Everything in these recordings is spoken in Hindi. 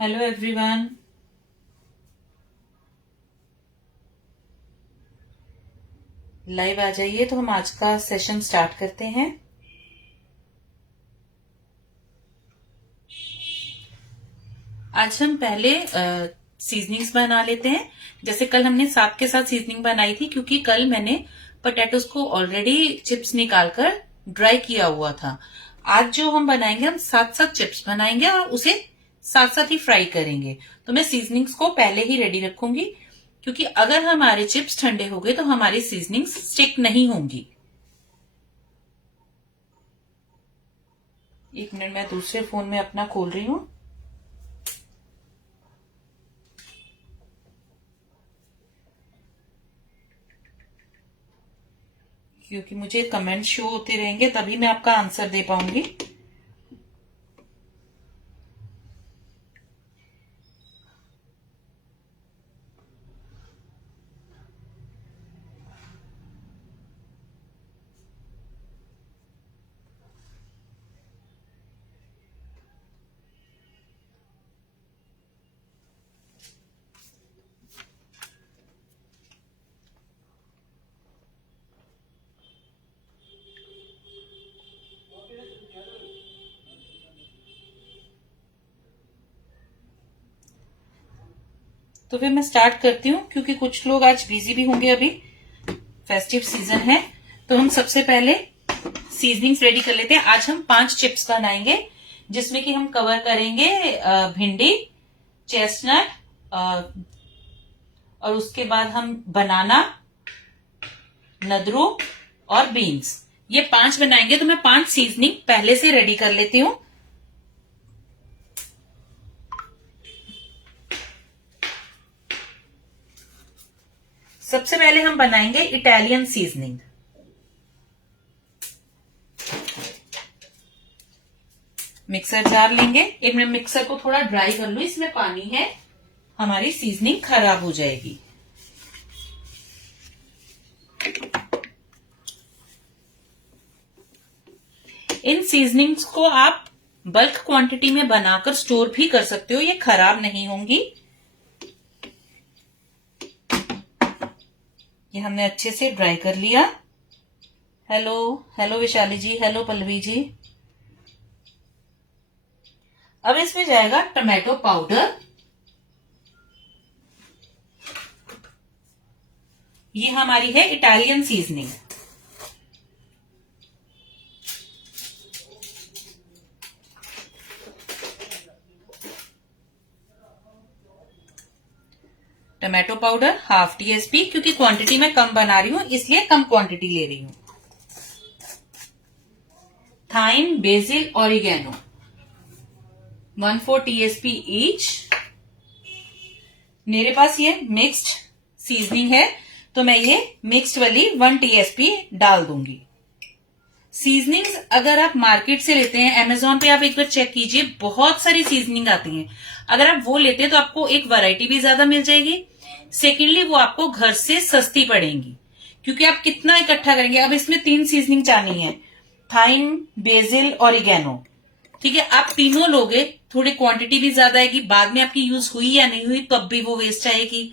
Hello everyone. लाइव आ जाइए तो हम आज का सेशन स्टार्ट करते हैं। आज हम पहले सीजनिंग्स बना लेते हैं। जैसे कल हमने साग के साथ सीजनिंग बनाई थी, क्योंकि कल मैंने पोटैटोज को ऑलरेडी चिप्स निकालकर ड्राई किया हुआ था। आज जो हम बनाएंगे, हम साथ साथ चिप्स बनाएंगे और उसे साथ साथ ही फ्राई करेंगे। तो मैं सीजनिंग्स को पहले ही रेडी रखूंगी, क्योंकि अगर हमारे चिप्स ठंडे हो गए तो हमारी सीजनिंग्स स्टिक नहीं होंगी। एक मिनट, मैं दूसरे फोन में अपना खोल रही हूँ। क्योंकि मुझे कमेंट शो होते रहेंगे, तभी मैं आपका आंसर दे पाऊंगी। तो फिर मैं स्टार्ट करती हूँ, क्योंकि कुछ लोग आज बिजी भी होंगे। अभी फेस्टिव सीजन है, तो हम सबसे पहले सीजनिंग्स रेडी कर लेते हैं। आज हम 5 चिप्स बनाएंगे, जिसमें कि हम कवर करेंगे भिंडी, चेस्टनट, और उसके बाद हम बनाना, नदरू और बीन्स। ये 5 बनाएंगे, तो मैं 5 सीजनिंग पहले से रेडी कर लेती हूँ। सबसे पहले हम बनाएंगे इटालियन सीजनिंग। मिक्सर जार लेंगे। एक मिनट, मिक्सर को थोड़ा ड्राई कर लूं, इसमें पानी है, हमारी सीजनिंग खराब हो जाएगी। इन सीजनिंग्स को आप बल्क क्वांटिटी में बनाकर स्टोर भी कर सकते हो, ये खराब नहीं होंगी। ये हमने अच्छे से ड्राई कर लिया। हेलो हेलो विशाली जी, हेलो पल्लवी जी। अब इसमें जाएगा टमाटो पाउडर। ये हमारी है Italian seasoning. Tomato powder half TSP, क्योंकि क्वांटिटी में कम बना रही हूं इसलिए कम क्वांटिटी ले रही हूं। Thyme, basil, oregano 1/4 TSP each. मेरे पास ये मिक्स्ड सीजनिंग है, तो मैं ये मिक्स्ड वाली 1 टीएसपी डाल दूंगी। सीजनिंग्स अगर आप मार्केट से लेते हैं, अमेजोन पे आप एक बार चेक कीजिए, बहुत सारी सीजनिंग आती हैं। अगर आप वो लेते हैं तो आपको एक वैरायटी भी ज्यादा मिल जाएगी। सेकेंडली वो आपको घर से सस्ती पड़ेगी, क्योंकि आप कितना इकट्ठा करेंगे। अब इसमें 3 सीजनिंग चाहनी है, थाइम, बेसिल, ऑरिगेनो। ठीक है, आप तीनों लोगे, थोड़ी क्वांटिटी भी ज्यादा आएगी, बाद में आपकी यूज हुई या नहीं हुई तब भी वो वेस्ट आएगी।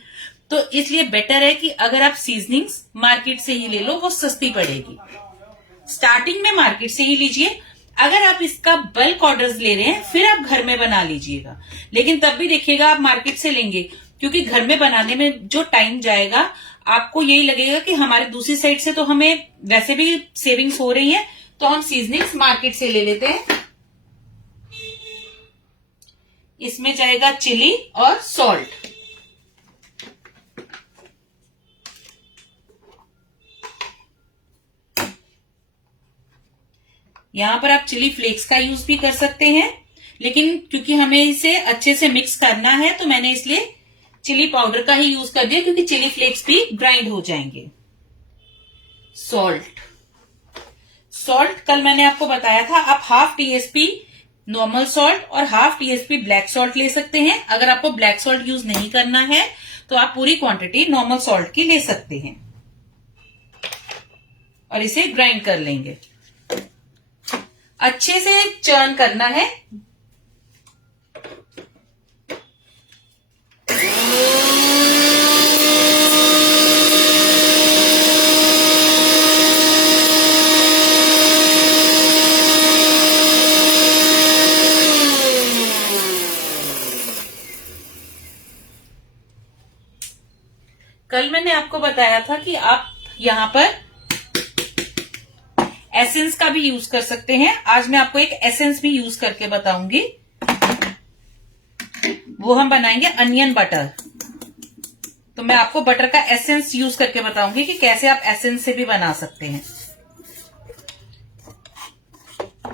तो इसलिए बेटर है कि अगर आप सीजनिंग्स मार्केट से ही ले लो, वो सस्ती पड़ेगी। स्टार्टिंग में मार्केट से ही लीजिए। अगर आप इसका बल्क ऑर्डर्स ले रहे हैं, फिर आप घर में बना लीजिएगा। लेकिन तब भी देखिएगा आप मार्केट से लेंगे, क्योंकि घर में बनाने में जो टाइम जाएगा, आपको यही लगेगा कि हमारे दूसरी साइड से तो हमें वैसे भी सेविंग्स हो रही है, तो हम सीजनिंग्स मार्केट से ले लेते हैं। इसमें जाएगा चिली और सॉल्ट। यहां पर आप चिली फ्लेक्स का यूज भी कर सकते हैं, लेकिन क्योंकि हमें इसे अच्छे से मिक्स करना है, तो मैंने इसलिए चिली पाउडर का ही यूज कर दिया, क्योंकि चिली फ्लेक्स भी ग्राइंड हो जाएंगे। सॉल्ट, सॉल्ट कल मैंने आपको बताया था, आप हाफ टीएसपी नॉर्मल सॉल्ट और हाफ टीएसपी ब्लैक सॉल्ट ले सकते हैं। अगर आपको ब्लैक सॉल्ट यूज नहीं करना है, तो आप पूरी क्वांटिटी नॉर्मल सॉल्ट की ले सकते हैं और इसे ग्राइंड कर लेंगे। अच्छे से चर्न करना है। कल मैंने आपको बताया था कि आप यहाँ पर एसेंस का भी यूज कर सकते हैं। आज मैं आपको एक एसेंस भी यूज करके बताऊंगी। वो हम बनाएंगे अनियन बटर। तो मैं आपको बटर का एसेंस यूज करके बताऊंगी कि कैसे आप एसेंस से भी बना सकते हैं।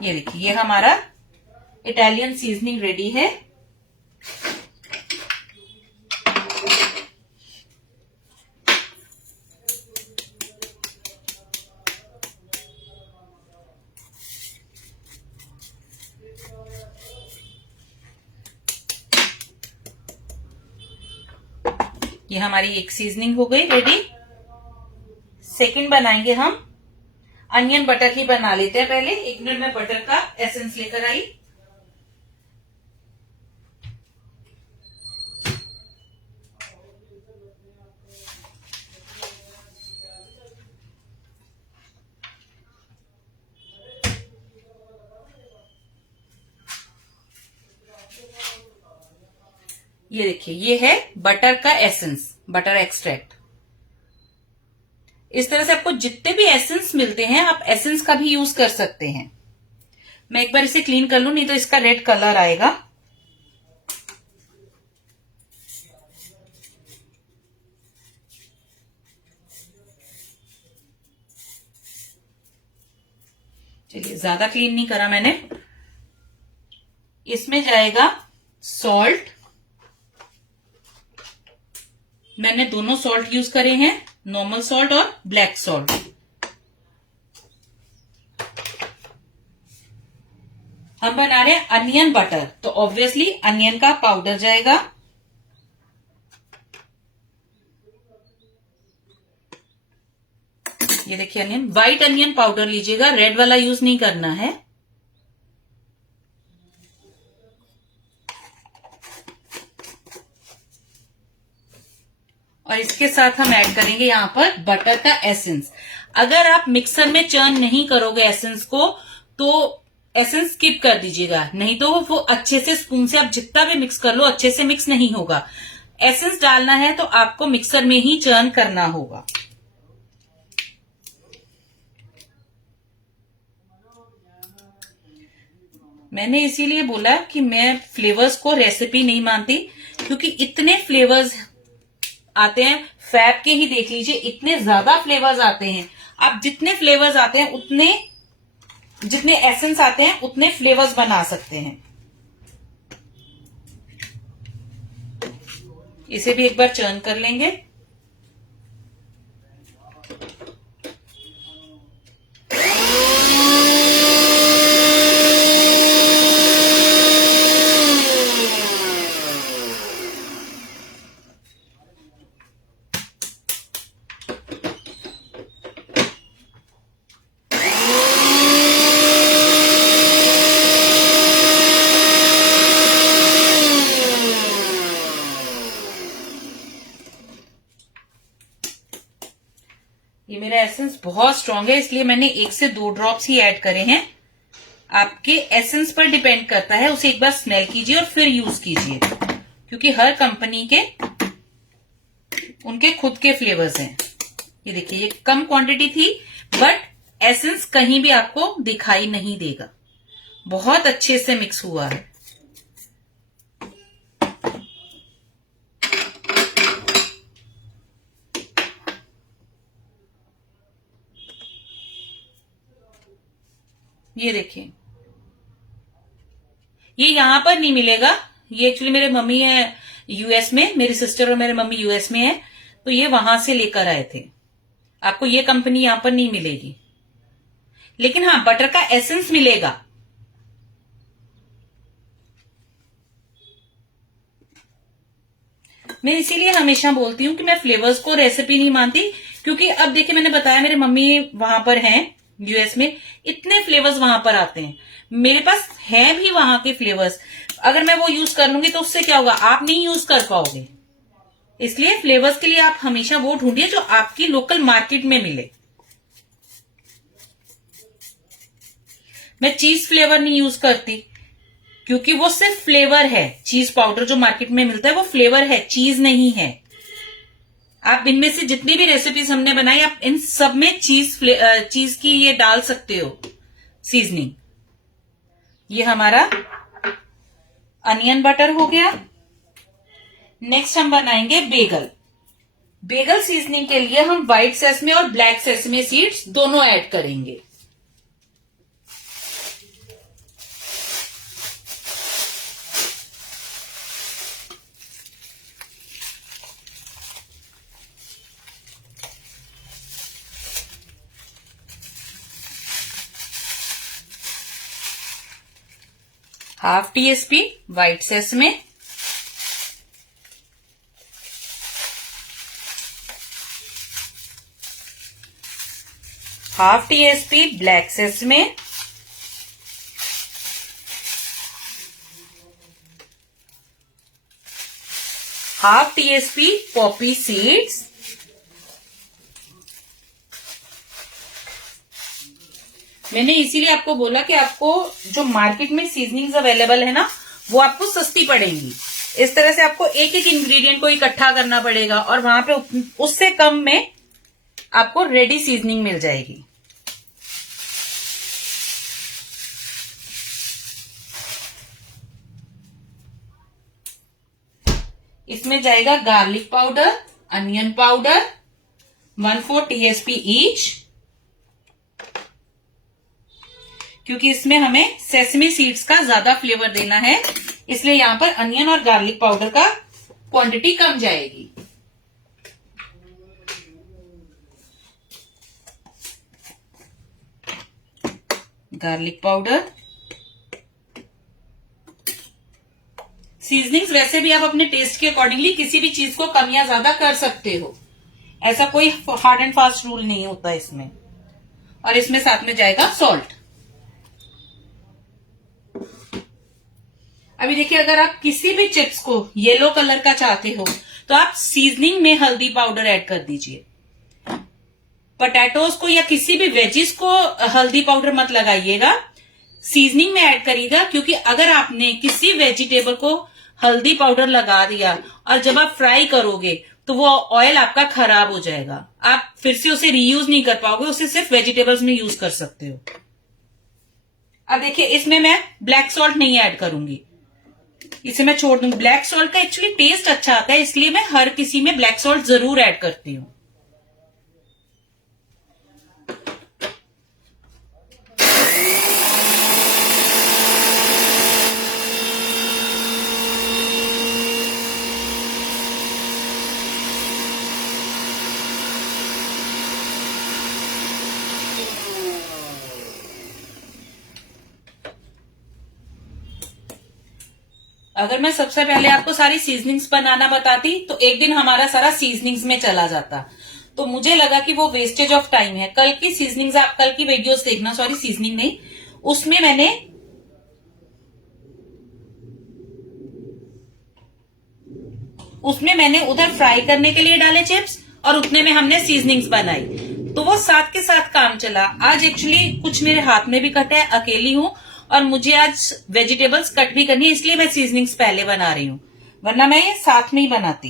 ये देखिए, ये हमारा इटालियन सीजनिंग रेडी है। ये हमारी एक सीजनिंग हो गई रेडी। सेकंड बनाएंगे हम अनियन बटर ही बना लेते हैं। पहले 1 मिनट में बटर का एसेंस लेकर आई। ये देखिए, ये है बटर का एसेंस, बटर एक्सट्रैक्ट। इस तरह से आपको जितने भी एसेंस मिलते हैं आप एसेंस का भी यूज कर सकते हैं। मैं एक बार इसे क्लीन कर लूं, नहीं तो इसका रेड कलर आएगा। चलिए, ज्यादा क्लीन नहीं करा मैंने। इसमें जाएगा सॉल्ट। मैंने दोनों सॉल्ट यूज करे हैं, नॉर्मल सॉल्ट और ब्लैक सॉल्ट। हम बना रहे हैं अनियन बटर, तो ऑब्वियसली अनियन का पाउडर जाएगा। ये देखिए, अनियन, व्हाइट अनियन पाउडर लीजिएगा, रेड वाला यूज नहीं करना है। और इसके साथ हम ऐड करेंगे यहाँ पर बटर का एसेंस। अगर आप मिक्सर में चर्न नहीं करोगे एसेंस को, तो एसेंस स्किप कर दीजिएगा, नहीं तो वो अच्छे से स्पून से आप जितना भी मिक्स कर लो अच्छे से मिक्स नहीं होगा। एसेंस डालना है तो आपको मिक्सर में ही चर्न करना होगा। मैंने इसीलिए बोला कि मैं फ्लेवर्स को रेसिपी नहीं मानती, क्योंकि इतने फ्लेवर्स आते हैं। फैब के ही देख लीजिए, इतने ज्यादा फ्लेवर्स आते हैं। आप जितने फ्लेवर्स आते हैं उतने, जितने एसेंस आते हैं उतने फ्लेवर्स बना सकते हैं। इसे भी एक बार चर्न कर लेंगे। ये मेरा एसेंस बहुत स्ट्रांग है, इसलिए मैंने 1 से 2 ड्रॉप्स ही ऐड करे हैं। आपके एसेंस पर डिपेंड करता है, उसे एक बार स्मेल कीजिए और फिर यूज कीजिए, क्योंकि हर कंपनी के उनके खुद के फ्लेवर्स हैं। ये देखिए, ये कम क्वांटिटी थी, बट एसेंस कहीं भी आपको दिखाई नहीं देगा, बहुत अच्छे से मिक्स हुआ है। ये देखिए, ये यहां पर नहीं मिलेगा। ये एक्चुअली मेरे मम्मी है यूएस में, मेरी सिस्टर और मेरे मम्मी यूएस में है, तो ये वहां से लेकर आए थे। आपको ये कंपनी यहां पर नहीं मिलेगी, लेकिन हाँ, बटर का एसेंस मिलेगा। मैं इसीलिए हमेशा बोलती हूँ कि मैं फ्लेवर्स को रेसिपी नहीं मानती, क्योंकि अब देखिए, मैंने बताया मेरे मम्मी वहां पर हैं यूएस में, इतने फ्लेवर्स वहां पर आते हैं। मेरे पास है भी वहां के फ्लेवर्स, अगर मैं वो यूज कर लूंगी तो उससे क्या होगा, आप नहीं यूज कर पाओगे। इसलिए फ्लेवर्स के लिए आप हमेशा वो ढूंढिए जो आपकी लोकल मार्केट में मिले। मैं चीज फ्लेवर नहीं यूज करती, क्योंकि वो सिर्फ फ्लेवर है। चीज पाउडर जो मार्केट में मिलता है वो फ्लेवर है, चीज नहीं है। आप इनमें से जितनी भी रेसिपीज हमने बनाई आप इन सब में चीज की ये डाल सकते हो सीजनिंग। ये हमारा अनियन बटर हो गया। नेक्स्ट हम बनाएंगे बेगल। बेगल सीजनिंग के लिए हम व्हाइट सेसमे और ब्लैक सेसमे सीड्स दोनों ऐड करेंगे। Half TSP white sesame, half TSP black sesame, half TSP Poppy seeds, मैंने इसीलिए आपको बोला कि आपको जो मार्केट में सीजनिंग्स अवेलेबल है ना वो आपको सस्ती पड़ेंगी। इस तरह से आपको एक एक इंग्रेडिएंट को इकट्ठा करना पड़ेगा और वहां पे उससे कम में आपको रेडी सीजनिंग मिल जाएगी। इसमें जाएगा garlic powder, onion powder 1/4 TSP each, क्योंकि इसमें हमें सेसमी सीड्स का ज्यादा फ्लेवर देना है, इसलिए यहां पर अनियन और गार्लिक पाउडर का क्वांटिटी कम जाएगी। Garlic powder. सीजनिंग्स वैसे भी आप अपने टेस्ट के अकॉर्डिंगली किसी भी चीज को कम या ज्यादा कर सकते हो, ऐसा कोई हार्ड एंड फास्ट रूल नहीं होता इसमें। और इसमें साथ में जाएगा सॉल्ट। अभी देखिए, अगर आप किसी भी चिप्स को येलो कलर का चाहते हो तो आप सीजनिंग में हल्दी पाउडर ऐड कर दीजिए। पोटैटोज को या किसी भी वेजिस को हल्दी पाउडर मत लगाइएगा, सीजनिंग में ऐड करिएगा, क्योंकि अगर आपने किसी वेजिटेबल को हल्दी पाउडर लगा दिया और जब आप फ्राई करोगे तो वो ऑयल आपका खराब हो जाएगा, आप फिर से उसे रीयूज नहीं कर पाओगे, उसे सिर्फ वेजिटेबल्स में यूज कर सकते हो। अब देखिए, इसमें मैं ब्लैक सॉल्ट नहीं ऐड करूंगी, इसे मैं छोड़ दूंगी। ब्लैक सॉल्ट का एक्चुअली टेस्ट अच्छा आता है, इसलिए मैं हर किसी में ब्लैक सॉल्ट जरूर ऐड करती हूँ। अगर मैं सबसे पहले आपको सारी सीजनिंग्स बनाना बताती तो एक दिन हमारा सारा सीजनिंग्स में चला जाता, तो मुझे लगा कि वो वेस्टेज ऑफ टाइम है। कल की सीजनिंग्स, आप कल की वीडियोस देखना, सॉरी सीजनिंग नहीं, उसमें मैंने उधर फ्राई करने के लिए डाले चिप्स और उतने में हमने सीजनिंग्स बनाई, तो वो साथ के साथ काम चला। आज एक्चुअली कुछ मेरे हाथ में भी कट है, अकेली हूं और मुझे आज वेजिटेबल्स कट भी करनी है, इसलिए मैं सीजनिंग्स पहले बना रही हूं, वरना मैं ये साथ में ही बनाती।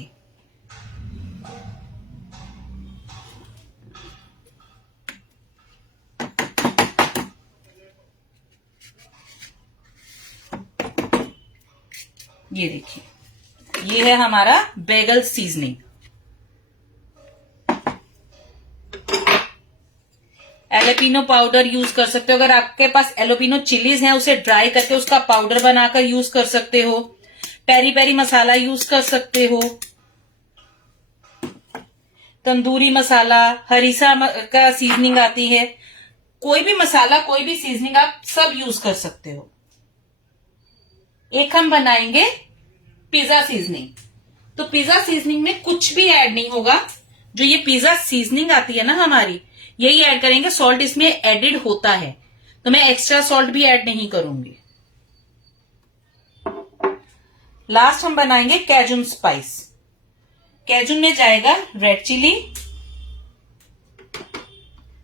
ये देखिए, ये है हमारा बेगल सीजनिंग। एलोपिनो पाउडर यूज कर सकते हो, अगर आपके पास एलोपिनो चिलीज हैं उसे ड्राई करके उसका पाउडर बनाकर यूज कर सकते हो। पेरी पेरी मसाला यूज कर सकते हो, तंदूरी मसाला, हरीसा का सीजनिंग आती है, कोई भी मसाला, कोई भी सीजनिंग आप सब यूज कर सकते हो। एक हम बनाएंगे पिज्जा सीजनिंग, तो पिज्जा सीजनिंग में कुछ भी ऐड नहीं होगा, जो ये पिज्जा सीजनिंग आती है ना हमारी, यही ऐड करेंगे। सॉल्ट इसमें एडिड होता है, तो मैं एक्स्ट्रा सॉल्ट भी ऐड नहीं करूंगी। लास्ट हम बनाएंगे कैजुन स्पाइस। कैजुन में जाएगा रेड चिली,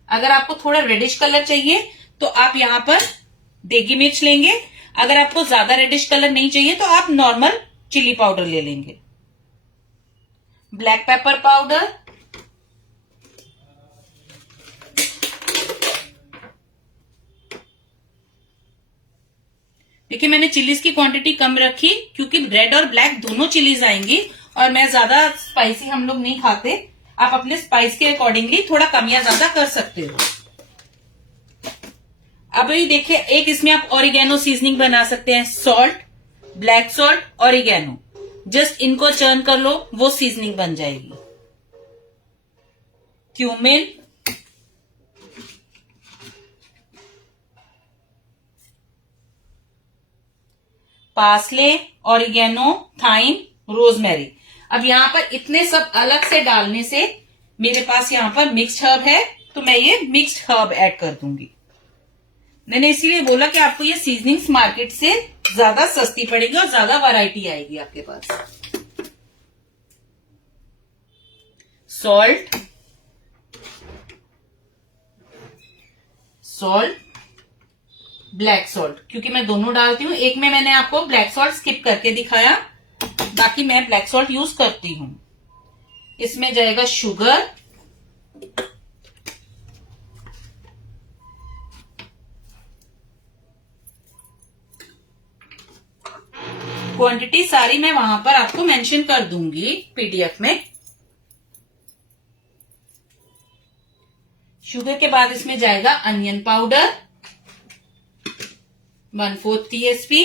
अगर आपको थोड़ा रेडिश कलर चाहिए तो आप यहां पर देगी मिर्च लेंगे, अगर आपको ज्यादा रेडिश कलर नहीं चाहिए तो आप नॉर्मल चिली पाउडर ले लेंगे। ब्लैक पेपर पाउडर, देखिए मैंने चिलीज की क्वांटिटी कम रखी क्योंकि रेड और ब्लैक दोनों चिलीज आएंगी और मैं ज्यादा स्पाइसी हम लोग नहीं खाते। आप अपने स्पाइस के अकॉर्डिंगली थोड़ा कम या ज्यादा कर सकते हो। अब ये देखिए एक इसमें आप ऑरिगेनो सीजनिंग बना सकते हैं, salt, black salt, oregano, just इनको चर्न कर लो, वो सीजनिंग बन जाएगी। Cumin, parsley, oregano, thyme, rosemary. अब यहां पर इतने सब अलग से डालने से मेरे पास यहां पर मिक्स्ड हर्ब है, तो मैं ये मिक्स्ड हर्ब ऐड कर दूंगी। मैंने इसीलिए बोला कि आपको ये सीजनिंग्स मार्केट से ज्यादा सस्ती पड़ेगी और ज्यादा वैरायटी आएगी आपके पास। सॉल्ट, सॉल्ट, ब्लैक सॉल्ट, क्योंकि मैं दोनों डालती हूँ। एक में मैंने आपको ब्लैक सॉल्ट स्किप करके दिखाया, बाकी मैं ब्लैक सॉल्ट यूज करती हूँ। इसमें जाएगा शुगर, क्वांटिटी सारी मैं वहां पर आपको मेंशन कर दूंगी पीडीएफ में। शुगर के बाद इसमें जाएगा onion powder 1/4 TSP,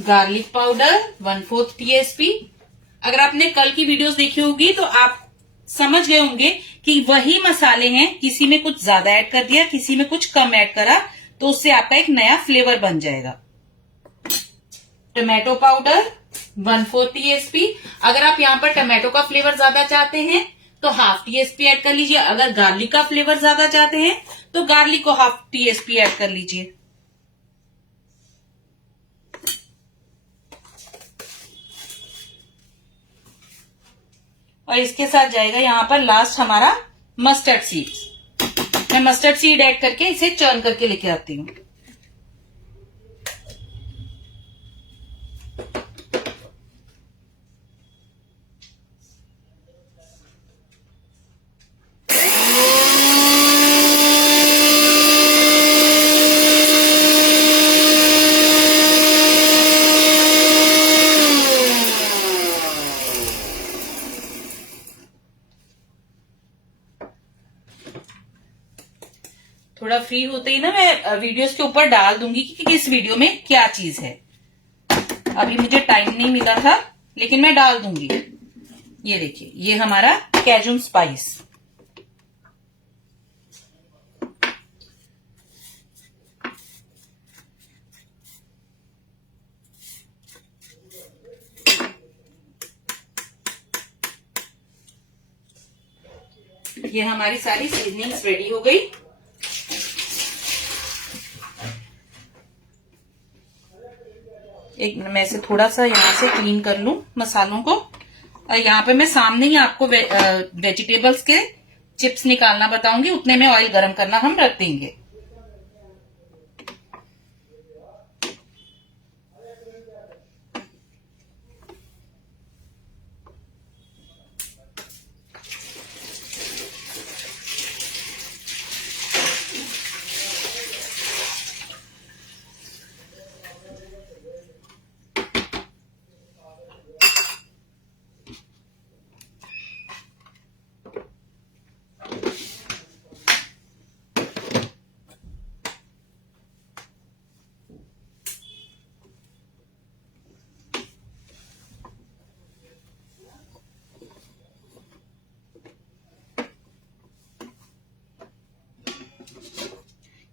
garlic powder 1/4 TSP। अगर आपने कल की वीडियोस देखी होगी तो आप समझ गए होंगे कि वही मसाले हैं, किसी में कुछ ज्यादा ऐड कर दिया, किसी में कुछ कम ऐड करा, तो उससे आपका एक नया फ्लेवर बन जाएगा। Tomato powder 1/4 TSP। अगर आप यहाँ पर टमाटो का फ्लेवर ज्यादा चाहते हैं तो 1/2 TSP ऐड कर लीजिए। अगर गार्लिक का फ्लेवर ज्यादा चाहते हैं तो गार्लिक को 1/2 TSP ऐड कर लीजिए। और इसके साथ जाएगा यहाँ पर लास्ट हमारा मस्टर्ड सीड्स। मैं मस्टर्ड सीड ऐड करके इसे चर्न करके लेके आती हूँ। थोड़ा फ्री होते ही ना मैं वीडियोस के ऊपर डाल दूंगी कि किस वीडियो में क्या चीज है। अभी मुझे टाइम नहीं मिला था लेकिन मैं डाल दूंगी। ये देखिए ये हमारा कैजुम स्पाइस। ये हमारी सारी सीजनिंग्स रेडी हो गई। एक मैं इसे थोड़ा सा यहाँ से क्लीन कर लूं मसालों को। और यहाँ पे मैं सामने ही आपको वेजिटेबल्स के चिप्स निकालना बताऊंगी, उतने में ऑयल गरम करना हम रख देंगे।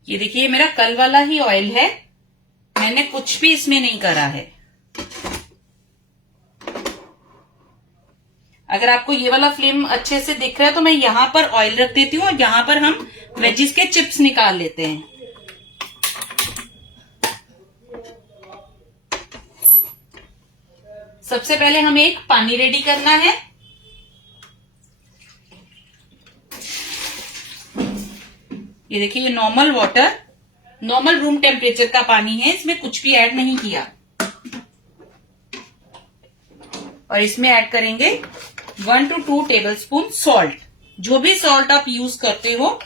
ये देखिए ये मेरा कल वाला ही ऑयल है, मैंने कुछ भी इसमें नहीं करा है। अगर आपको ये वाला फ्लेम अच्छे से दिख रहा है तो मैं यहां पर ऑयल रख देती हूँ और यहां पर हम वेजिस के चिप्स निकाल लेते हैं। सबसे पहले हमें एक पानी रेडी करना है। ये देखिए ये normal water normal room temperature का पानी है, इसमें कुछ भी ऐड नहीं किया। और इसमें ऐड करेंगे 1 to 2 टेबलस्पून सॉल्ट। जो भी सॉल्ट आप यूज करते हो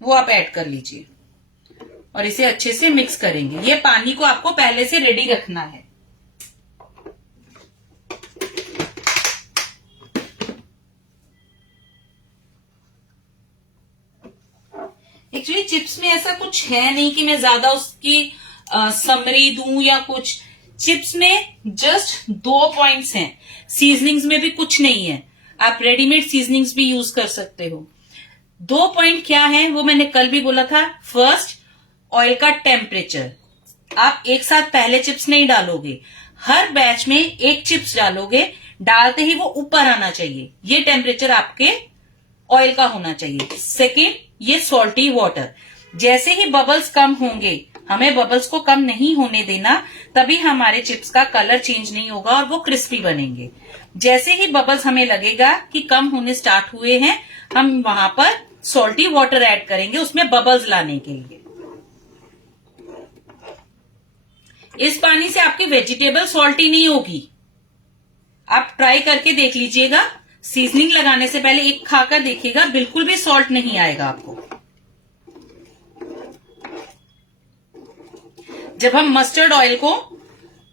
वो आप ऐड कर लीजिए और इसे अच्छे से मिक्स करेंगे। ये पानी को आपको पहले से रेडी रखना है। एक्चुअली चिप्स में ऐसा कुछ है नहीं कि मैं ज्यादा उसकी समरी दूं या कुछ। चिप्स में जस्ट 2 पॉइंट्स हैं, सीजनिंग्स में भी कुछ नहीं है। आप रेडीमेड सीजनिंग्स भी यूज कर सकते हो। 2 पॉइंट क्या है वो मैंने कल भी बोला था। फर्स्ट, ऑयल का टेम्परेचर। आप एक साथ पहले चिप्स नहीं डालोगे, हर बैच में एक चिप्स डालोगे, डालते ही वो ऊपर आना चाहिए। ये टेम्परेचर आपके ऑयल का होना चाहिए। सेकेंड, ये सॉल्टी वाटर। जैसे ही बबल्स कम होंगे, हमें बबल्स को कम नहीं होने देना, तभी हमारे चिप्स का कलर चेंज नहीं होगा और वो क्रिस्पी बनेंगे। जैसे ही बबल्स हमें लगेगा कि कम होने स्टार्ट हुए हैं, हम वहां पर सॉल्टी वाटर ऐड करेंगे उसमें बबल्स लाने के लिए। इस पानी से आपकी वेजिटेबल सॉल्टी नहीं होगी। आप ट्राई करके देख लीजिएगा। सीजनिंग लगाने से पहले एक खाकर देखिएगा, बिल्कुल भी सॉल्ट नहीं आएगा आपको। जब हम मस्टर्ड ऑयल को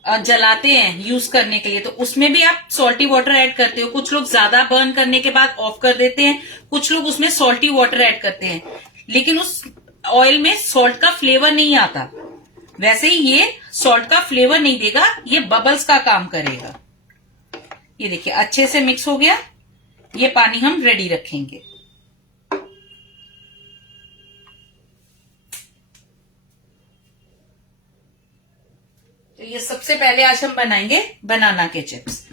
जलाते हैं यूज करने के लिए, तो उसमें भी आप सॉल्टी वाटर ऐड करते हो। कुछ लोग ज्यादा बर्न करने के बाद ऑफ कर देते हैं, कुछ लोग उसमें सॉल्टी वाटर ऐड करते हैं, लेकिन उस ऑयल में सॉल्ट का फ्लेवर नहीं आता। वैसे ही ये सॉल्ट का फ्लेवर नहीं देगा, ये बबल्स का काम करेगा। ये देखिए अच्छे से मिक्स हो गया। ये पानी हम रेडी रखेंगे। तो ये सबसे पहले आज हम बनाएंगे बनाना के चिप्स।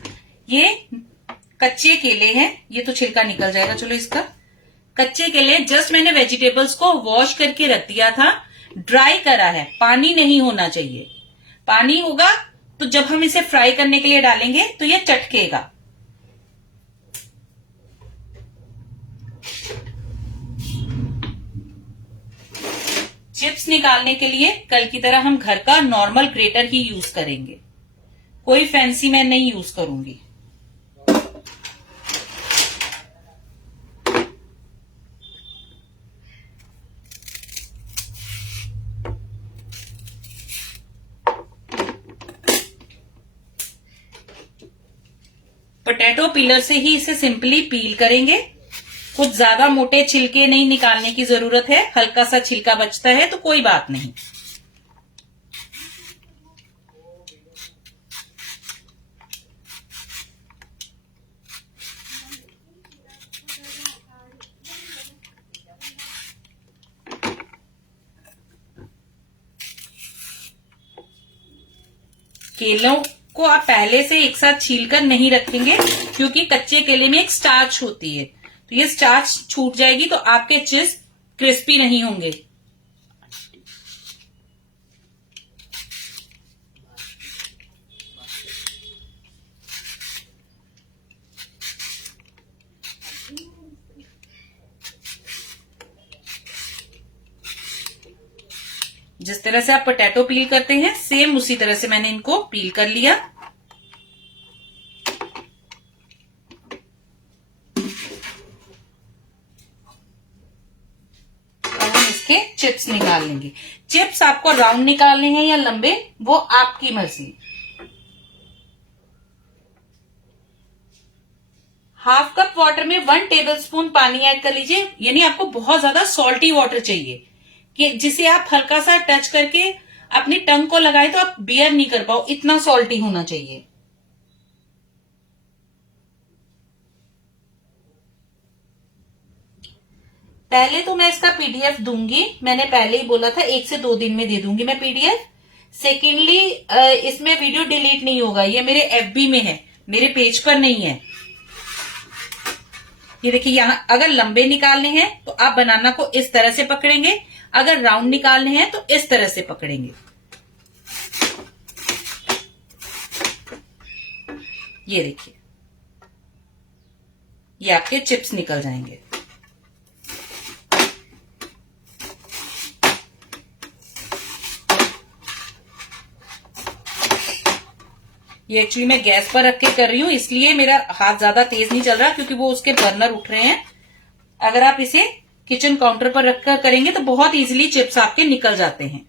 ये कच्चे केले हैं, ये तो छिलका निकल जाएगा। चलो इसका कच्चे केले जस्ट मैंने वेजिटेबल्स को वॉश करके रख दिया था, ड्राई करा है, पानी नहीं होना चाहिए। पानी होगा तो जब हम इसे फ्राई करने के लिए डालेंगे तो ये चटकेगा। चिप्स निकालने के लिए कल की तरह हम घर का नॉर्मल ग्रेटर ही यूज करेंगे, कोई फैंसी मैं नहीं यूज करूंगी। पोटैटो पीलर से ही इसे सिंपली पील करेंगे। कुछ ज्यादा मोटे छिलके नहीं निकालने की जरूरत है, हल्का सा छिलका बचता है तो कोई बात नहीं। केलों को आप पहले से एक साथ छीलकर नहीं रखेंगे, क्योंकि कच्चे केले में एक स्टार्च होती है, तो ये स्टार्च छूट जाएगी तो आपके चिप्स क्रिस्पी नहीं होंगे। जिस तरह से आप पोटैटो पील करते हैं, सेम उसी तरह से मैंने इनको पील कर लिया। चिप्स निकाल लेंगे। चिप्स आपको राउंड निकालने हैं या लंबे, वो आपकी मर्जी। हाफ कप वाटर में 1 टेबलस्पून पानी ऐड कर लीजिए। यानी आपको बहुत ज्यादा सॉल्टी वाटर चाहिए कि जिसे आप हल्का सा टच करके अपनी टंग को लगाए तो आप बियर नहीं कर पाओ, इतना सॉल्टी होना चाहिए। पहले तो मैं इसका पीडीएफ दूंगी, मैंने पहले ही बोला था 1 से 2 दिन में दे दूंगी मैं पीडीएफ। सेकेंडली इसमें वीडियो डिलीट नहीं होगा, ये मेरे एफबी में है, मेरे पेज पर नहीं है। ये देखिए यहां अगर लंबे निकालने हैं तो आप बनाना को इस तरह से पकड़ेंगे, अगर राउंड निकालने हैं तो इस तरह से पकड़ेंगे। ये देखिए ये आपके चिप्स निकल जाएंगे। ये एक्चुअली मैं गैस पर रख के कर रही हूँ, इसलिए मेरा हाथ ज्यादा तेज नहीं चल रहा, क्योंकि वो उसके बर्नर उठ रहे हैं। अगर आप इसे किचन काउंटर पर रखकर करेंगे तो बहुत इजीली चिप्स आपके निकल जाते हैं।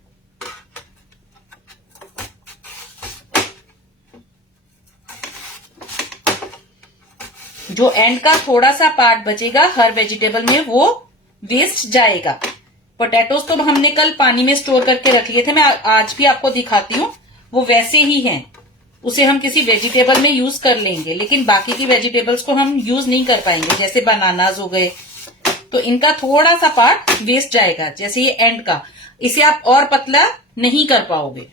जो एंड का थोड़ा सा पार्ट बचेगा हर वेजिटेबल में, वो वेस्ट जाएगा। पोटैटोज तो हमने कल पानी में स्टोर करके रख लिए थे, मैं आज भी आपको दिखाती हूँ, वो वैसे ही हैं। उसे हम किसी वेजिटेबल में यूज कर लेंगे, लेकिन बाकी की वेजिटेबल्स को हम यूज नहीं कर पाएंगे, जैसे बनानास हो गए, तो इनका थोड़ा सा पार्ट वेस्ट जाएगा। जैसे ये एंड का, इसे आप और पतला नहीं कर पाओगे,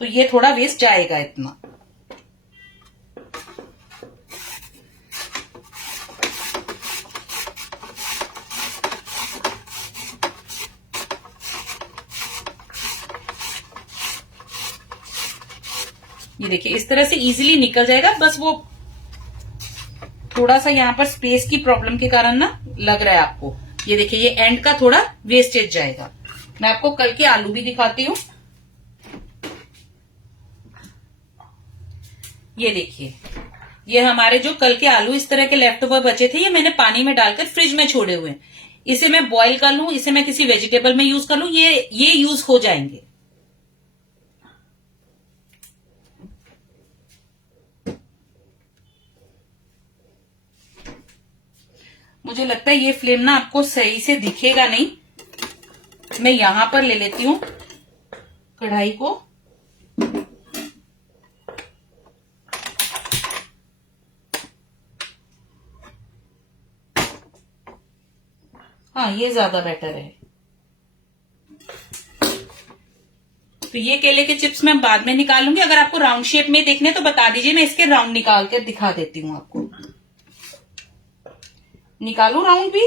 तो ये थोड़ा वेस्ट जाएगा इतना। ये देखिए इस तरह से इजीली निकल जाएगा। बस वो थोड़ा सा यहाँ पर स्पेस की प्रॉब्लम के कारण ना लग रहा है आपको। ये देखिए ये एंड का थोड़ा वेस्टेज जाएगा। मैं आपको कल के आलू भी दिखाती हूँ। ये देखिए ये हमारे जो कल के आलू इस तरह के लेफ्ट ओवर बचे थे, ये मैंने पानी में डालकर फ्रिज में छोड़े हुए हैं। इसे मैं बॉईल कर लूं, इसे मैं किसी वेजिटेबल में यूज कर लूं, ये यूज हो जाएंगे। मुझे लगता है ये फ्लेम ना आपको सही से दिखेगा नहीं, मैं यहां पर ले लेती हूं कढ़ाई को। हाँ ये ज्यादा बेटर है। तो ये केले के चिप्स मैं बाद में निकालूंगी। अगर आपको राउंड शेप में देखने तो बता दीजिए, मैं इसके राउंड निकाल कर दिखा देती हूँ आपको। निकालू राउंड भी।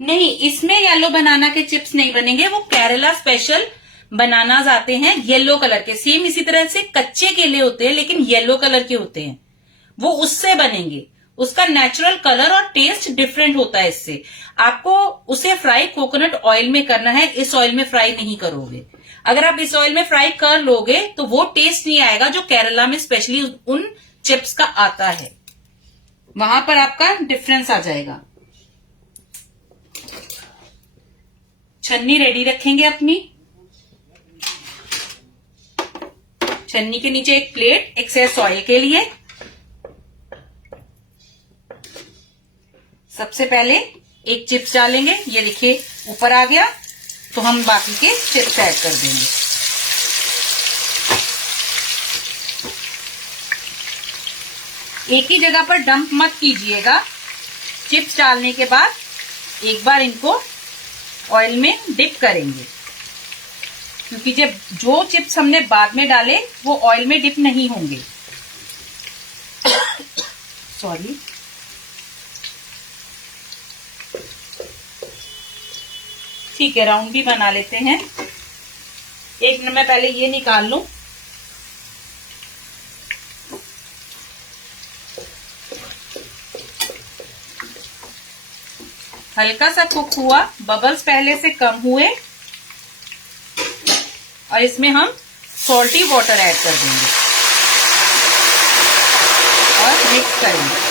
नहीं, इसमें येलो बनाना के चिप्स नहीं बनेंगे, वो केरला स्पेशल बनानास आते हैं येलो कलर के। सेम इसी तरह से कच्चे केले होते हैं लेकिन येलो कलर के होते हैं, वो उससे बनेंगे। उसका नेचुरल कलर और टेस्ट डिफरेंट होता है इससे। आपको उसे फ्राई कोकोनट ऑयल में करना है, इस ऑयल में फ्राई नहीं करोगे। अगर आप इस ऑयल में फ्राई कर लोगे तो वो टेस्ट नहीं आएगा जो केरला में स्पेशली उन चिप्स का आता है, वहां पर आपका डिफरेंस आ जाएगा। छन्नी रेडी रखेंगे अपनी। छन्नी के नीचे एक प्लेट एक्सेस ऑयल के लिए। सबसे पहले एक चिप्स डालेंगे, ये देखिए ऊपर आ गया, तो हम बाकी के चिप्स ऐड कर देंगे। एक ही जगह पर डंप मत कीजिएगा। चिप्स डालने के बाद एक बार इनको ऑयल में डिप करेंगे, क्योंकि जब जो चिप्स हमने बाद में डाले वो ऑयल में डिप नहीं होंगे। सॉरी। ठीक है, राउंड भी बना लेते हैं। एक मिनट में पहले ये निकाल लूं। हल्का सा कुक हुआ, बबल्स पहले से कम हुए, और इसमें हम सॉल्टी वाटर ऐड कर देंगे और मिक्स करेंगे।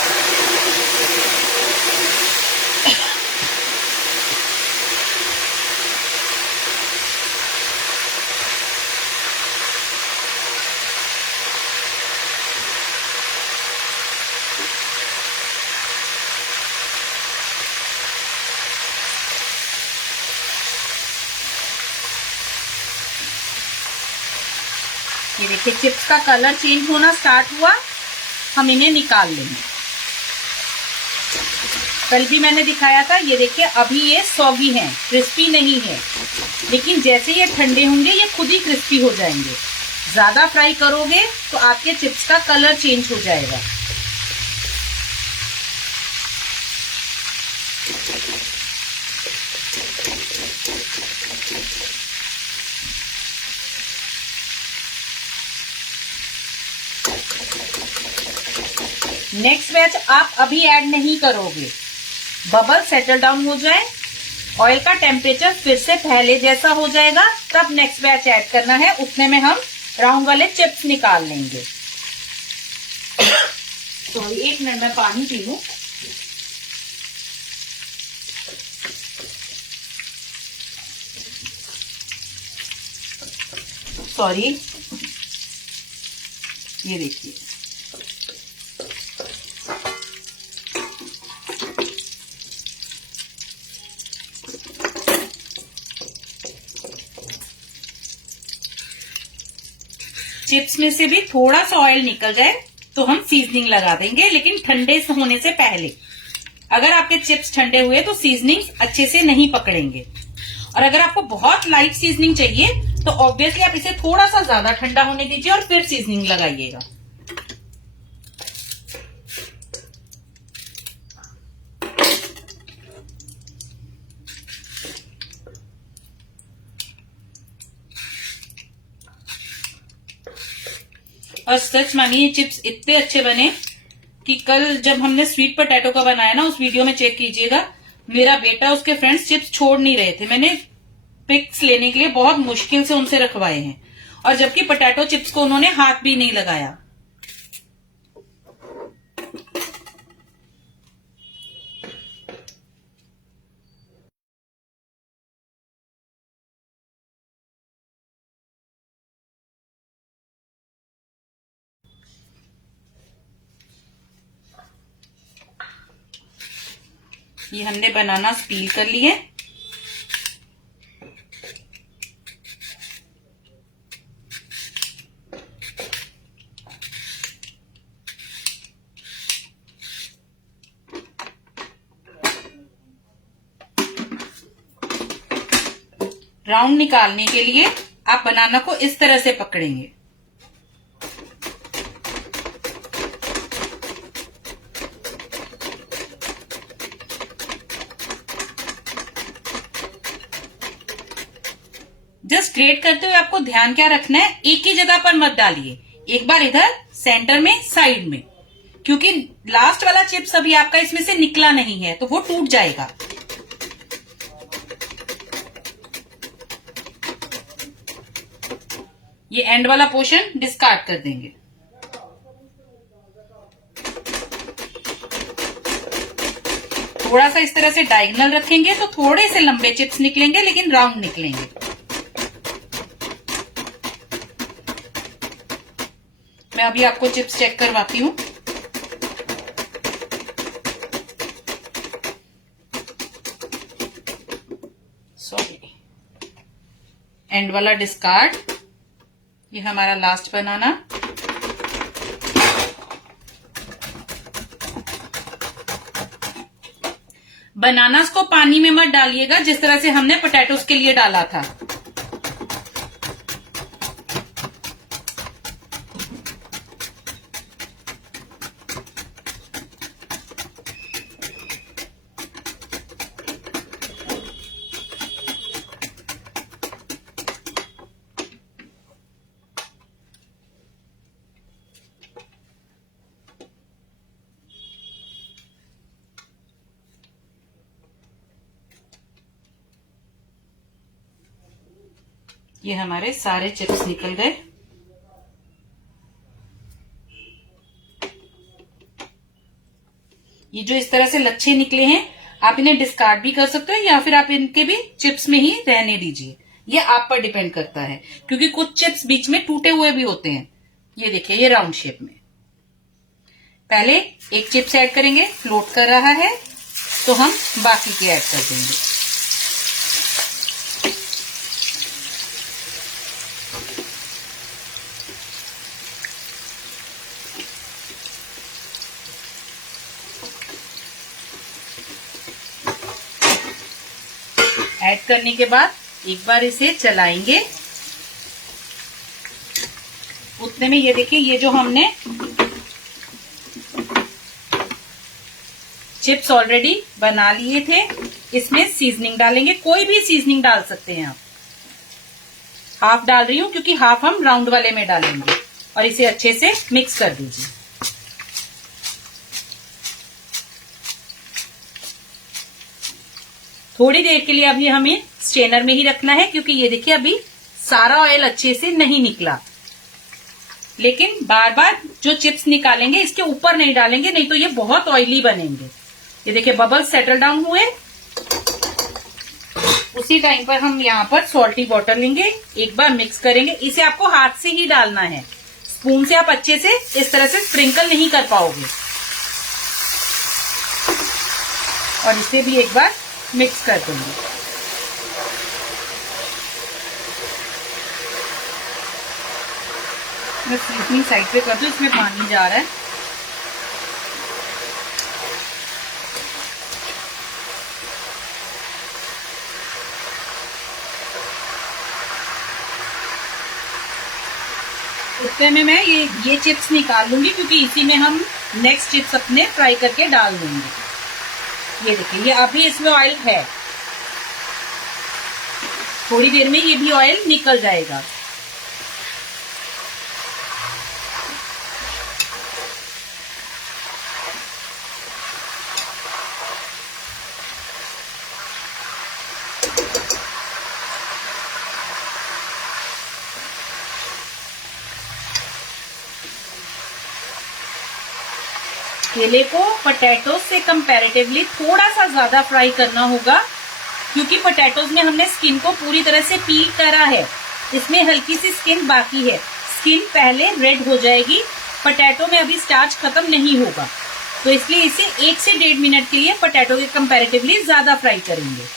ये देखिए चिप्स का कलर चेंज होना स्टार्ट हुआ, हम इन्हें निकाल लेंगे। कल भी मैंने दिखाया था, ये देखिए अभी ये सॉगी हैं, क्रिस्पी नहीं है, लेकिन जैसे ये ठंडे होंगे ये खुद ही क्रिस्पी हो जाएंगे। ज्यादा फ्राई करोगे तो आपके चिप्स का कलर चेंज हो जाएगा। नेक्स्ट बैच आप अभी ऐड नहीं करोगे, बबल सेटल डाउन हो जाए, ऑयल का टेम्परेचर फिर से पहले जैसा हो जाएगा, तब नेक्स्ट बैच ऐड करना है। उतने में हम राउंड वाले चिप्स निकाल लेंगे। सॉरी, 1 मिनट में पानी पी लूं। सॉरी, ये देखिए, चिप्स में से भी थोड़ा सा ऑयल निकल जाए तो हम सीजनिंग लगा देंगे, लेकिन ठंडे होने से पहले। अगर आपके चिप्स ठंडे हुए तो सीजनिंग अच्छे से नहीं पकड़ेंगे। और अगर आपको बहुत लाइट सीजनिंग चाहिए तो ऑब्वियसली आप इसे थोड़ा सा ज्यादा ठंडा होने दीजिए और फिर सीजनिंग लगाइएगा। और सच मानिए, चिप्स इतने अच्छे बने कि कल जब हमने स्वीट पोटैटो का बनाया ना, उस वीडियो में चेक कीजिएगा, मेरा बेटा, उसके फ्रेंड्स चिप्स छोड़ नहीं रहे थे। मैंने पिक्स लेने के लिए बहुत मुश्किल से उनसे रखवाए हैं, और जबकि पोटैटो चिप्स को उन्होंने हाथ भी नहीं लगाया। ये हमने बनाना पील कर लिए। राउंड निकालने के लिए आप बनाना को इस तरह से पकड़ेंगे। जस्ट ग्रेट करते हुए आपको ध्यान क्या रखना है, एक ही जगह पर मत डालिए, एक बार इधर सेंटर में, साइड में, क्योंकि लास्ट वाला चिप्स अभी आपका इसमें से निकला नहीं है तो वो टूट जाएगा। ये एंड वाला पोर्शन डिस्कार्ड कर देंगे। थोड़ा सा इस तरह से डायगोनल रखेंगे तो थोड़े से लंबे चिप्स निकलेंगे, लेकिन राउंड निकलेंगे। मैं अभी आपको चिप्स चेक करवाती हूँ। सॉरी, एंड वाला डिस्कार्ड। ये हमारा लास्ट बनाना। बनानास को पानी में मत डालिएगा जिस तरह से हमने पोटैटोस के लिए डाला था। ये हमारे सारे चिप्स निकल गए। ये जो इस तरह से लच्छे निकले हैं, आप इन्हें डिस्कार्ड भी कर सकते हो या फिर आप इनके भी चिप्स में ही रहने दीजिए। ये आप पर डिपेंड करता है, क्योंकि कुछ चिप्स बीच में टूटे हुए भी होते हैं। ये देखिए, ये राउंड शेप में। पहले एक चिप्स ऐड करेंगे, फ्लोट कर रहा है तो हम बाकी के ऐड कर देंगे। ऐड करने के बाद एक बार इसे चलाएंगे। उतने में ये देखिए, ये जो हमने चिप्स ऑलरेडी बना लिए थे, इसमें सीजनिंग डालेंगे। कोई भी सीजनिंग डाल सकते हैं आप। हाफ डाल रही हूं क्योंकि हाफ हम राउंड वाले में डालेंगे। और इसे अच्छे से मिक्स कर दीजिए। थोड़ी देर के लिए अभी हमें स्ट्रेनर में ही रखना है, क्योंकि ये देखिए अभी सारा ऑयल अच्छे से नहीं निकला। लेकिन बार बार जो चिप्स निकालेंगे इसके ऊपर नहीं डालेंगे, नहीं तो ये बहुत ऑयली बनेंगे। ये देखिए बबल्स सेटल डाउन हुए। उसी टाइम पर हम यहाँ पर सॉल्टी वाटर लेंगे, एक बार मिक्स करेंगे। इसे आपको हाथ से ही डालना है, स्पून से आप अच्छे से इस तरह से स्प्रिंकल नहीं कर पाओगे। और इसे भी एक बार मिक्स कर देंगे। मैं सीजनिंग साइड पे कर दूं, इसमें पानी जा रहा है। उतने में मैं ये चिप्स निकाल लूंगी, क्योंकि इसी में हम नेक्स्ट चिप्स अपने फ्राई करके डाल देंगे। ये देखिए ये अभी इसमें ऑयल है, थोड़ी देर में ये भी ऑयल निकल जाएगा। केले को पोटैटोज से कंपैरेटिवली थोड़ा सा ज्यादा फ्राई करना होगा, क्योंकि पोटैटोज में हमने स्किन को पूरी तरह से पील करा है। इसमें हल्की सी स्किन बाकी है, स्किन पहले रेड हो जाएगी। पोटैटो में अभी स्टार्च खत्म नहीं होगा, तो इसलिए इसे 1 से 1.5 मिनट के लिए पोटैटो के कंपैरेटिवली ज्यादा फ्राई करेंगे।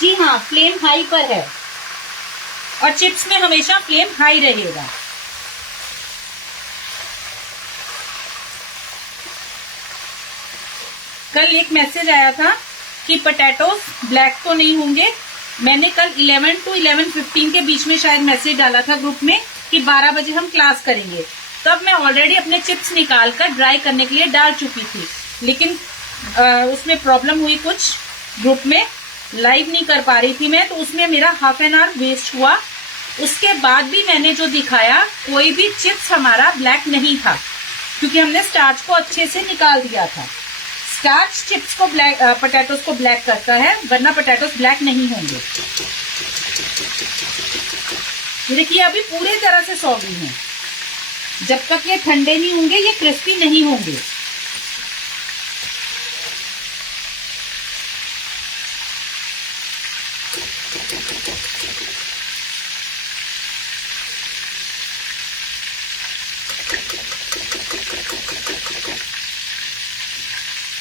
जी हाँ, फ्लेम हाई पर है और चिप्स में हमेशा फ्लेम हाई रहेगा। कल एक मैसेज आया था कि पोटैटोज ब्लैक तो नहीं होंगे। मैंने कल 11 to 11:15 के बीच में शायद मैसेज डाला था ग्रुप में कि 12 बजे हम क्लास करेंगे। तब मैं ऑलरेडी अपने चिप्स निकालकर ड्राई करने के लिए डाल चुकी थी, लेकिन उसमें प्रॉब्लम हुई, कुछ ग्रुप में लाइव नहीं कर पा रही थी मैं, तो उसमें मेरा ½ एन आवर वेस्ट हुआ। उसके बाद भी मैंने जो दिखाया, कोई भी चिप्स हमारा ब्लैक नहीं था, क्योंकि हमने स्टार्च को अच्छे से निकाल दिया था। स्टार्च चिप्स को ब्लैक, पोटैटोज को ब्लैक करता है, वरना पोटैटोज ब्लैक नहीं होंगे। देखिए अभी पूरी तरह से सॉगी हैं। जब तक ये ठंडे नहीं होंगे ये क्रिस्पी नहीं होंगे।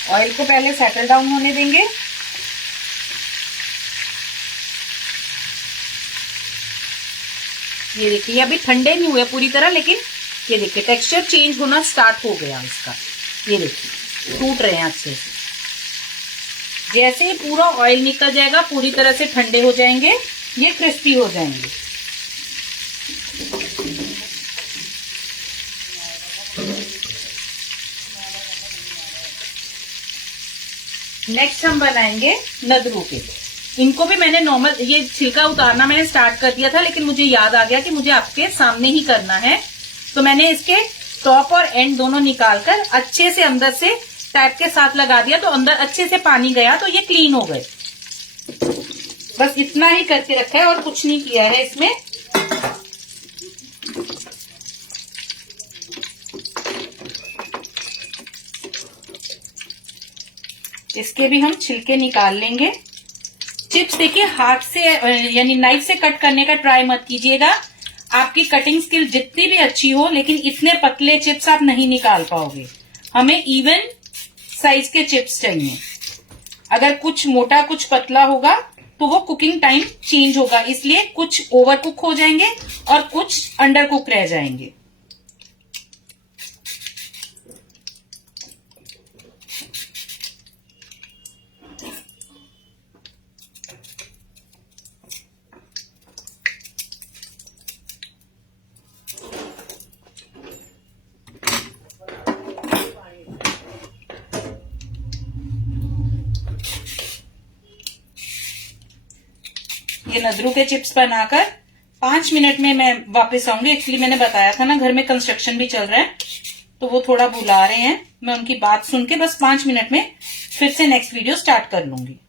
ऑयल को पहले सेटल डाउन होने देंगे। ये देखिए अभी ठंडे नहीं हुए पूरी तरह, लेकिन ये देखिए टेक्सचर चेंज होना स्टार्ट हो गया इसका। ये देखिए टूट रहे हैं अच्छे से। जैसे ही पूरा ऑयल निकल जाएगा, पूरी तरह से ठंडे हो जाएंगे, ये क्रिस्पी हो जाएंगे। नेक्स्ट हम बनाएंगे नदरू के। इनको भी मैंने नॉर्मल, ये छिलका उतारना मैंने स्टार्ट कर दिया था, लेकिन मुझे याद आ गया कि मुझे आपके सामने ही करना है, तो मैंने इसके टॉप और एंड दोनों निकालकर अच्छे से अंदर से टैप के साथ लगा दिया, तो अंदर अच्छे से पानी गया, तो ये क्लीन हो गए। बस इतना ही करके रखा है और कुछ नहीं किया है इसमें। इसके भी हम छिलके निकाल लेंगे। चिप्स देखिए हाथ से यानी नाइफ से कट करने का ट्राई मत कीजिएगा। आपकी कटिंग स्किल जितनी भी अच्छी हो, लेकिन इतने पतले चिप्स आप नहीं निकाल पाओगे। हमें इवन साइज के चिप्स चाहिए। अगर कुछ मोटा कुछ पतला होगा तो वो कुकिंग टाइम चेंज होगा, इसलिए कुछ ओवर कुक हो जाएंगे और कुछ अंडर कुक रह जाएंगे। ये नदरू के चिप्स बनाकर 5 मिनट में मैं वापस आऊंगी। एक्चुअली मैंने बताया था ना, घर में कंस्ट्रक्शन भी चल रहा है, तो वो थोड़ा बुला रहे हैं, मैं उनकी बात सुन के बस 5 मिनट में फिर से नेक्स्ट वीडियो स्टार्ट कर लूंगी।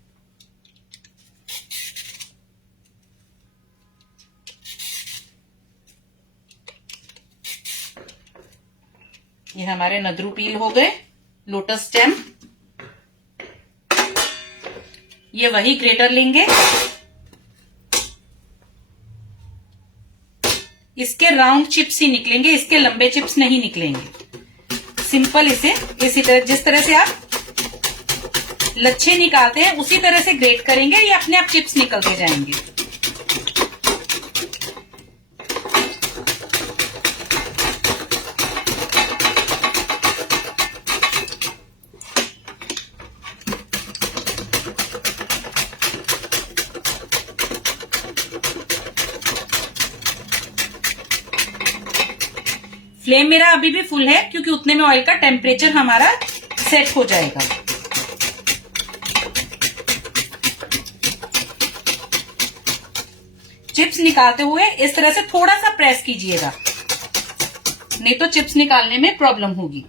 ये हमारे नदरू पील हो गए, लोटस स्टेम। ये वही ग्रेटर लेंगे, इसके राउंड चिप्स ही निकलेंगे, इसके लंबे चिप्स नहीं निकलेंगे। सिंपल इसे इसी तरह, जिस तरह से आप लच्छे निकालते हैं उसी तरह से ग्रेट करेंगे, ये अपने आप चिप्स निकलते जाएंगे। फ्लेम मेरा अभी भी फुल है क्योंकि उतने में ऑयल का टेम्परेचर हमारा सेट हो जाएगा। चिप्स निकालते हुए इस तरह से थोड़ा सा प्रेस कीजिएगा, नहीं तो चिप्स निकालने में प्रॉब्लम होगी।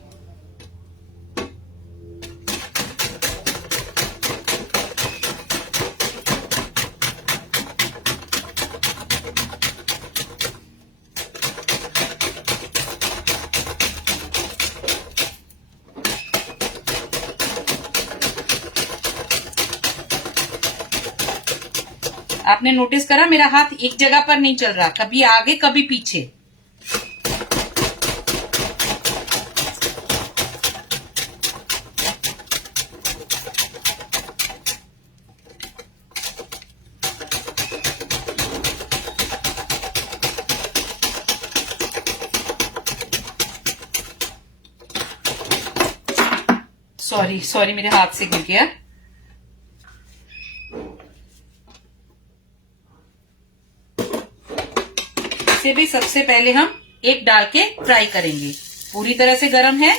आपने नोटिस करा मेरा हाथ एक जगह पर नहीं चल रहा, कभी आगे कभी पीछे। सॉरी मेरे हाथ से गिर गया। इसे भी सबसे पहले हम एक डाल के फ्राई करेंगे, पूरी तरह से गरम है।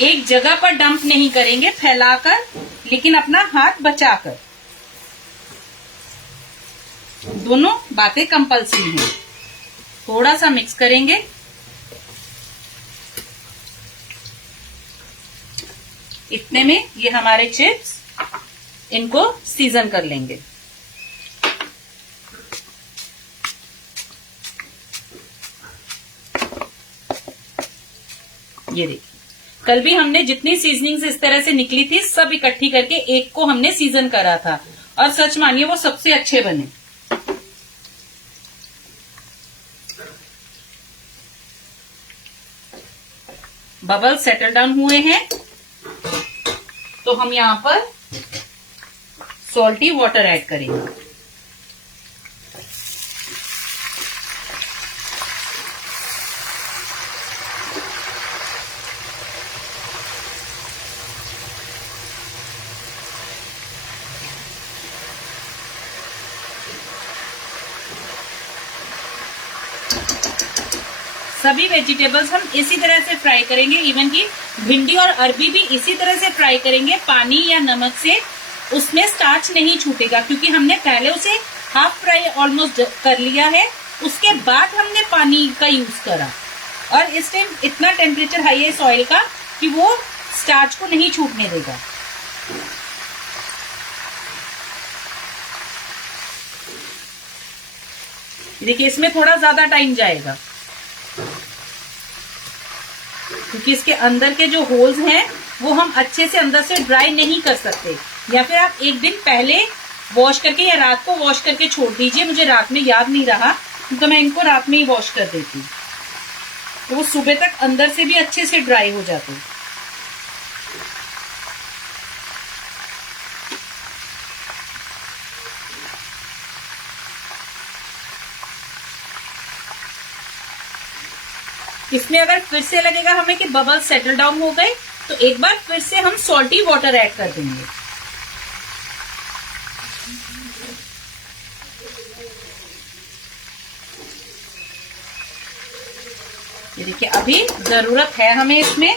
एक जगह पर डंप नहीं करेंगे फैलाकर, लेकिन अपना हाथ बचाकर। दोनों बातें कंपल्सरी हैं। थोड़ा सा मिक्स करेंगे, इतने में ये हमारे चिप्स, इनको सीजन कर लेंगे। ये देखिए, कल भी हमने जितनी सीजनिंग्स इस तरह से निकली थी सब इकट्ठी करके एक को हमने सीजन करा था, और सच मानिए वो सबसे अच्छे बने। बबल सेटल डाउन हुए हैं तो हम यहां पर सॉल्टी वाटर ऐड करेंगे। सभी वेजिटेबल्स हम इसी तरह से फ्राई करेंगे, इवन कि भिंडी और अरबी भी इसी तरह से फ्राई करेंगे। पानी या नमक से उसमें स्टार्च नहीं छूटेगा, क्योंकि हमने पहले उसे हाफ फ्राई ऑलमोस्ट कर लिया है, उसके बाद हमने पानी का यूज करा। और इस टाइम इतना टेम्परेचर हाई है इस ऑयल का कि वो स्टार्च को नहीं छूटने देगा। देखिए इसमें थोड़ा ज्यादा टाइम जाएगा, क्योंकि इसके अंदर के जो होल्स हैं वो हम अच्छे से अंदर से ड्राई नहीं कर सकते। या फिर आप एक दिन पहले वॉश करके या रात को वॉश करके छोड़ दीजिए। मुझे रात में याद नहीं रहा तो मैं इनको रात में ही वॉश कर देती, तो वो सुबह तक अंदर से भी अच्छे से ड्राई हो जाते। इसमें अगर फिर से लगेगा हमें कि बबल्स सेटल डाउन हो गए, तो एक बार फिर से हम सॉल्टी वाटर ऐड कर देंगे। ये देखिए अभी जरूरत है हमें इसमें।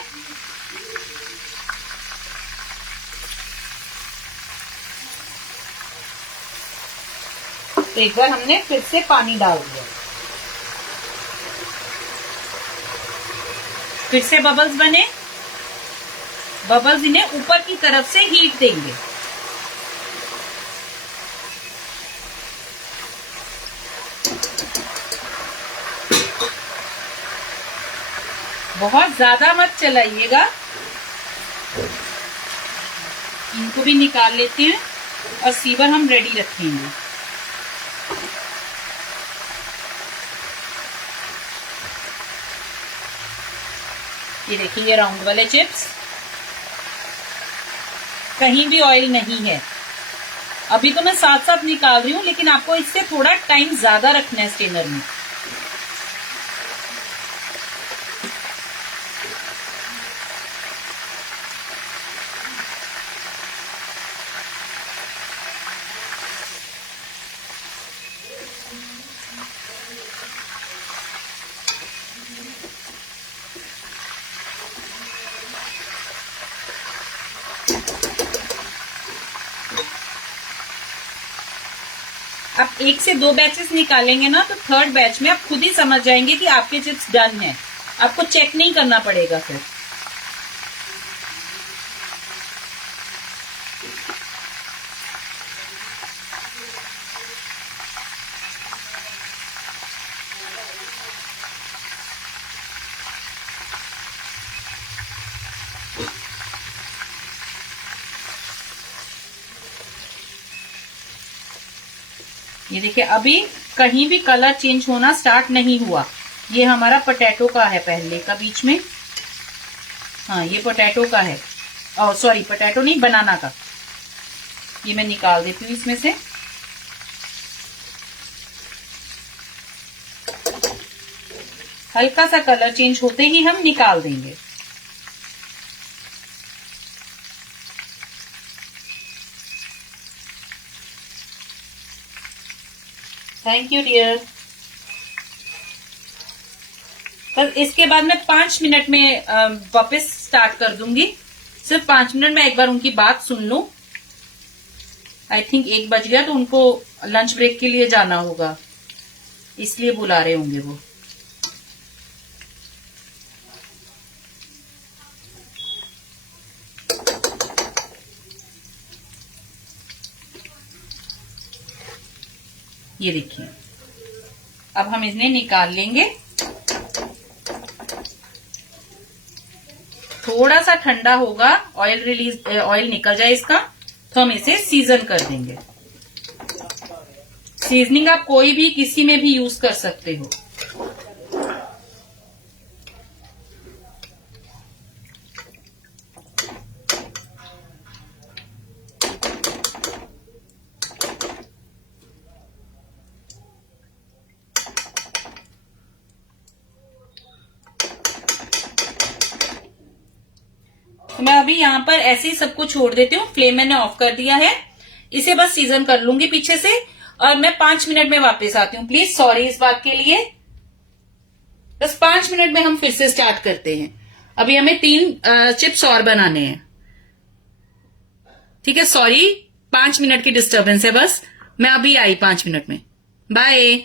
एक बार हमने फिर से पानी डाल दिया। फिर से बबल्स बने, बबल्स इन्हें ऊपर की तरफ से हीट देंगे। बहुत ज्यादा मत चलाइएगा। इनको भी निकाल लेते हैं और सीवर हम रेडी रखेंगे। ये देखिए, ये राउंड वाले चिप्स, कहीं भी ऑयल नहीं है। अभी तो मैं साथ साथ निकाल रही हूं, लेकिन आपको इससे थोड़ा टाइम ज्यादा रखना है स्टेनर में। आप 1 से 2 बैचेस निकालेंगे ना, तो थर्ड बैच में आप खुद ही समझ जाएंगे कि आपके चिप्स डन है। आपको चेक नहीं करना पड़ेगा फिर। ये देखिए, अभी कहीं भी कलर चेंज होना स्टार्ट नहीं हुआ। ये हमारा पोटैटो का है पहले का बीच में। हाँ, ये पोटैटो का है, और सॉरी पोटैटो नहीं, बनाना का। ये मैं निकाल देती हूँ इसमें से। हल्का सा कलर चेंज होते ही हम निकाल देंगे। Thank you dear. बस इसके बाद मैं 5 मिनट में वापस स्टार्ट कर दूंगी। सिर्फ 5 मिनट में एक बार उनकी बात सुन लूं। आई थिंक 1 बज गया, तो उनको लंच ब्रेक के लिए जाना होगा, इसलिए बुला रहे होंगे वो। ये देखिए, अब हम इन्हें निकाल लेंगे। थोड़ा सा ठंडा होगा, ऑयल निकल जाए इसका, तो हम इसे सीजन कर देंगे। सीजनिंग आप कोई भी किसी में भी यूज कर सकते हो। तो मैं अभी यहाँ पर ऐसे ही सबको छोड़ देती हूँ। फ्लेम मैंने ऑफ कर दिया है। इसे बस सीजन कर लूंगी पीछे से, और मैं 5 मिनट में वापस आती हूँ। प्लीज सॉरी इस बात के लिए। बस 5 मिनट में हम फिर से स्टार्ट करते हैं। अभी हमें 3 चिप्स और बनाने हैं। ठीक है, सॉरी 5 मिनट की डिस्टर्बेंस है बस। मैं अभी आई 5 मिनट में। बाय।